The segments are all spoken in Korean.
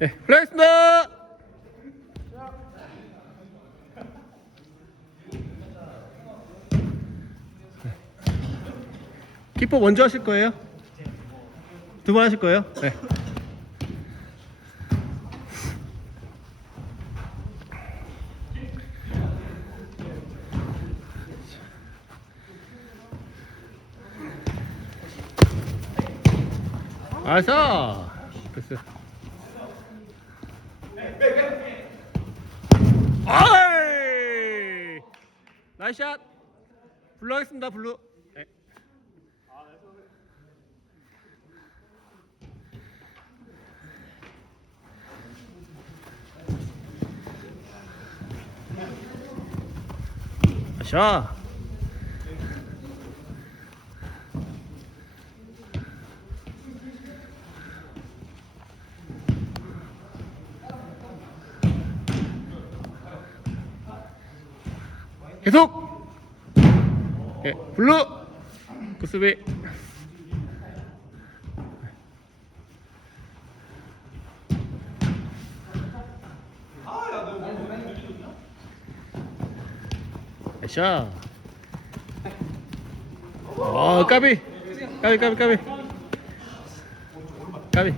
네, 플레이스다. 키퍼 먼저 하실 거예요? 두 번 하실 거예요? 네. 알았어. 패스. 아이! 나이스 샷. 블루 하겠습니다. 블루. 네. 샷. 계속. 예, 블루. 구스비. 샤. 어, 까비. 까비, 까비, 까비. 까비.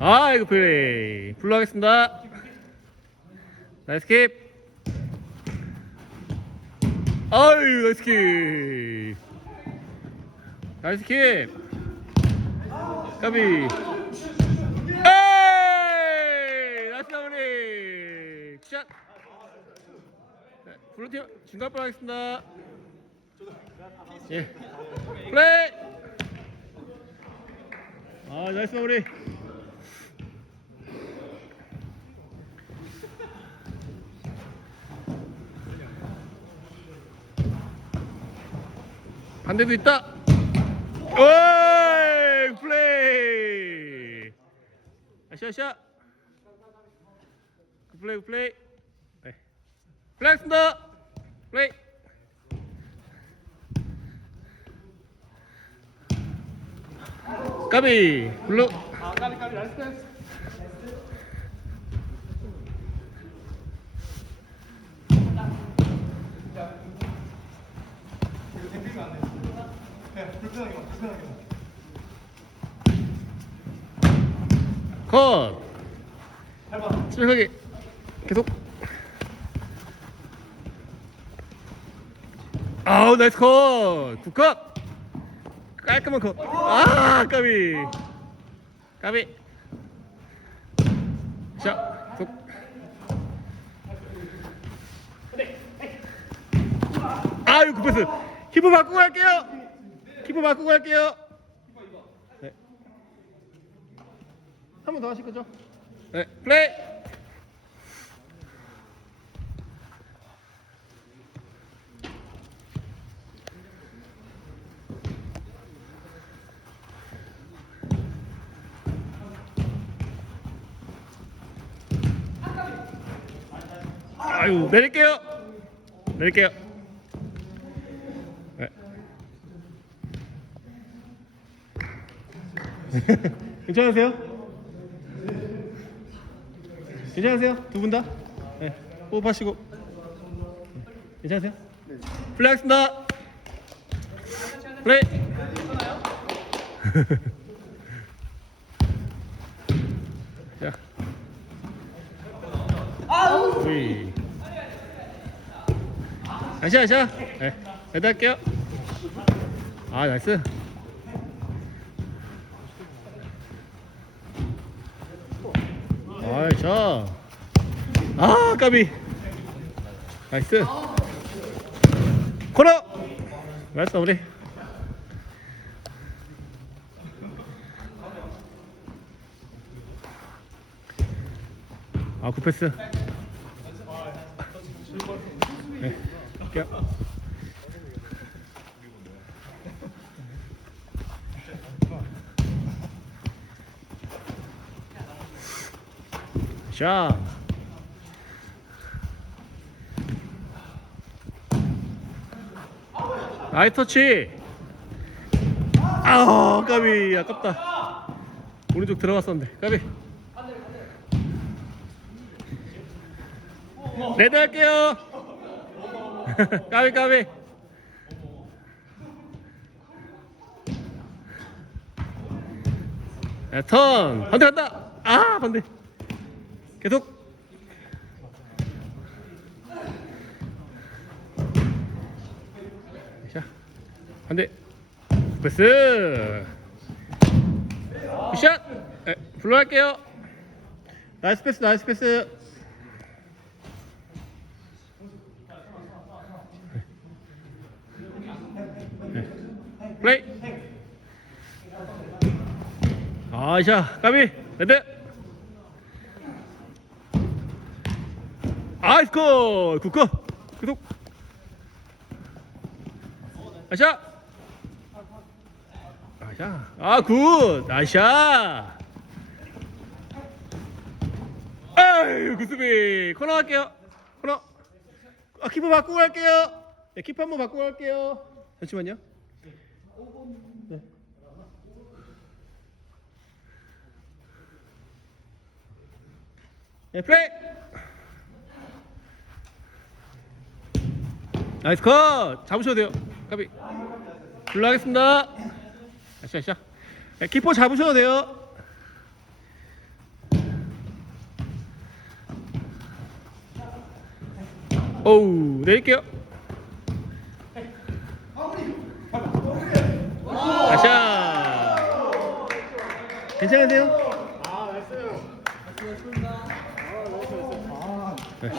아, 이거 플레이. 블루 하겠습니다. 나이스 킵. 아유 나이스 킥 나이스 킥 까비. 네, 블루팀 중간 볼 하겠습니다. 예. 플레이! 아 나이스 마무리 반대도 있다. 오이 플레이. 아샤 아샤. 굿 플레이 굿 플레이. 네. 플레이스다. 플레이. 까비 블루. 아 까비 까비 나이스 패스 컷. 침착하게 계속. 아우 나이스 컷. 굿컷. 깔끔한 컷. 아 까비. 까비. 자, 속. 아유 굿패스. 키퍼 바꾸고 갈게요. 키퍼 바꾸고 갈게요. 네. 한 번 더 하실 거죠? 네, 플레이. 아유, 내릴게요. 내릴게요. 괜찮으세요? 괜찮으세요? 두 분 다? 네. 호흡하시고. 괜찮으세요? 네. 플레이. 자. 아우. 아시아, 아시아. 네. 레드 할게요. 아, 나이스. 아이 자. 아 까비. 나이스. 코너! 나이스 우리. 아 굿패스. 네. 자. 아이 터치. 아우, 까비. 아깝다. 오른쪽 들어갔었는데. 까비. 레드 할게요. 까비 까비. 네, 턴 반대 간다. 아 반대. 계속. 자 반대. 패스. 굿샷. 네, 불러 할게요. 나이스 패스 나이스 패스. 플레이. 아샤 까비 레드. 아이스콜 굿컷 구독. 아샤. 아샤. 아 굿 아샤. 아유 구수비 코너 할게요. 코너. 아 키퍼 바꾸고 갈게요. 네, 키퍼 한번 바꾸고 갈게요. 잠시만요. 네. 네, 플레이. 나이스 컷. 잡으셔도 돼요. 까비. 불러가겠습니다. 아샤 아샤. 네, 키퍼 잡으셔도 돼요. 오우 내릴게요. 아샤. 괜찮으세요? 네.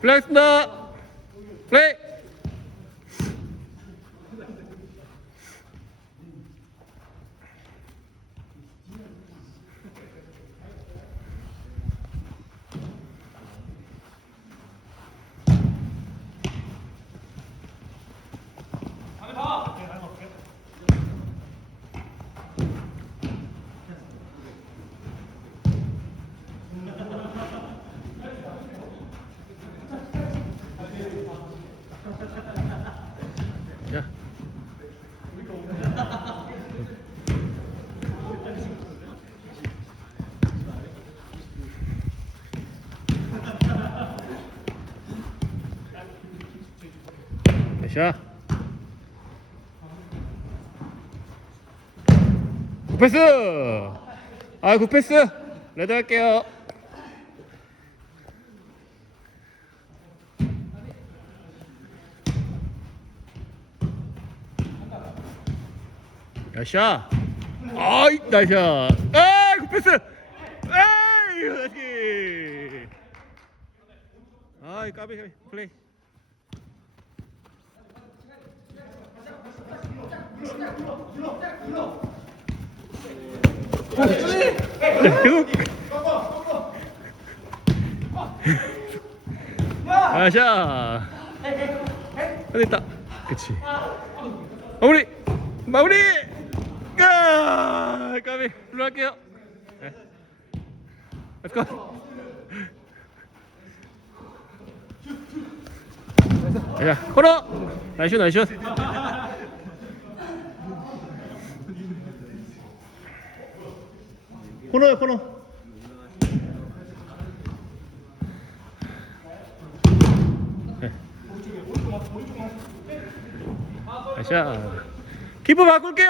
플레이했습니다. 플레이. 자. 자. 굿패스! 아, 굿패스! 레드 할게요. 야샤. 아이, 나샤. 아이, 굿패스! 아이, 나이스! 아이, 까비, 까비, 플레이. 계속. 아샤. 됐다. 그치. 마무리. 마무리. 까. 까비. 일로 할게요. 네. Let's go. 자, 코너. 나이스 나이스. 코너야 코너. 네. 자, 키프 바꿀게요.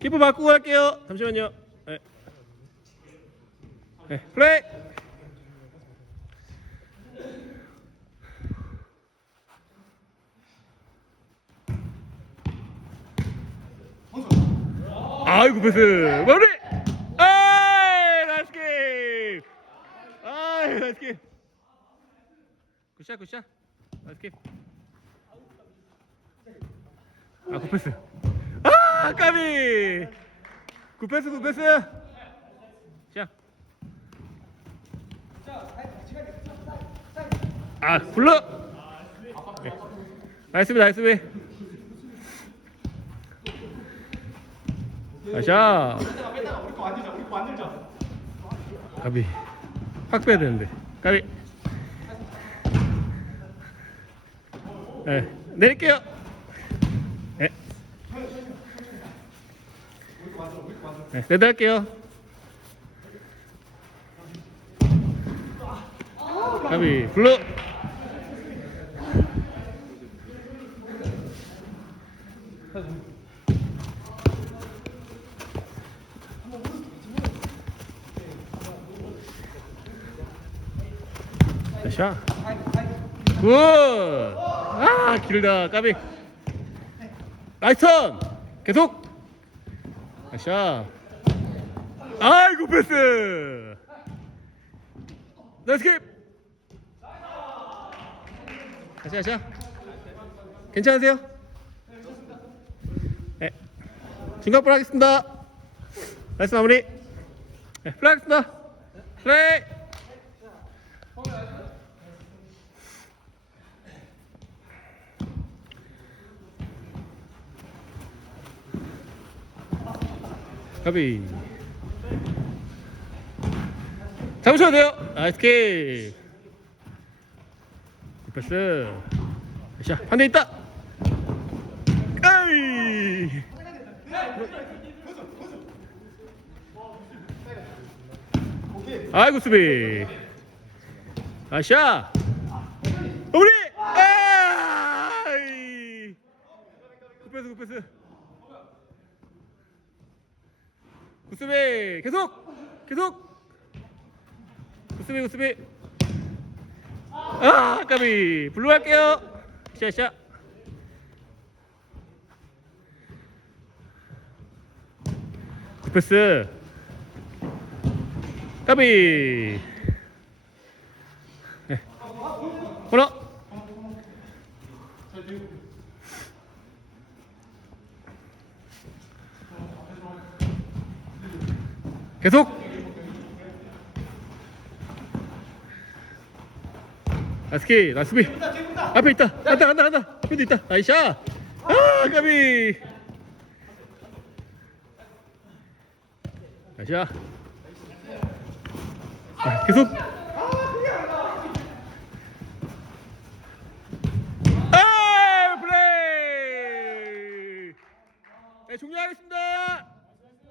키프 바꾸고 갈게요. 잠시만요. 네. 네, 플레이. 아이고 패스 마무리. 아이 나이스 게임. 아이 나이스 게임. 굿샷 굿샷. 나이스 게임. 아 굿패스. 아 까비. 굿패스 굿패스. 자. 아 불러. 네. 나이스 비 나이스 비. 아샤. 가비. 확 빼야 되는데. 가비. 네, 내릴게요. 네. 네, 레드 할게요. 가비 블루 샷 굿! 아 길다 까비. 나이스 턴 계속. 샷. 아이고 패스. 나이스 킵. 다시 다시 괜찮으세요? 네. 진각불 하겠습니다. 나이스 마무리. 네, 플레이 하겠습니다. 플레이 가비. 잡으셔도 돼요. 나이스 킥. 패스. 자 반대 있다. 아이 아이고 수비. 아샤 우리. 아이! 굿패스 굿패스 굿수비 계속! 계속! 굿수비 굿수비. 아 까비. 블루 할게요. 샤샤 굿패스. 까비. 네. 코너 계속. 나스키 나스비. 앞에 있다 간다 간다 간다. 앞에도 있다. 나이샤 아 까비. 나이샤 자, 계속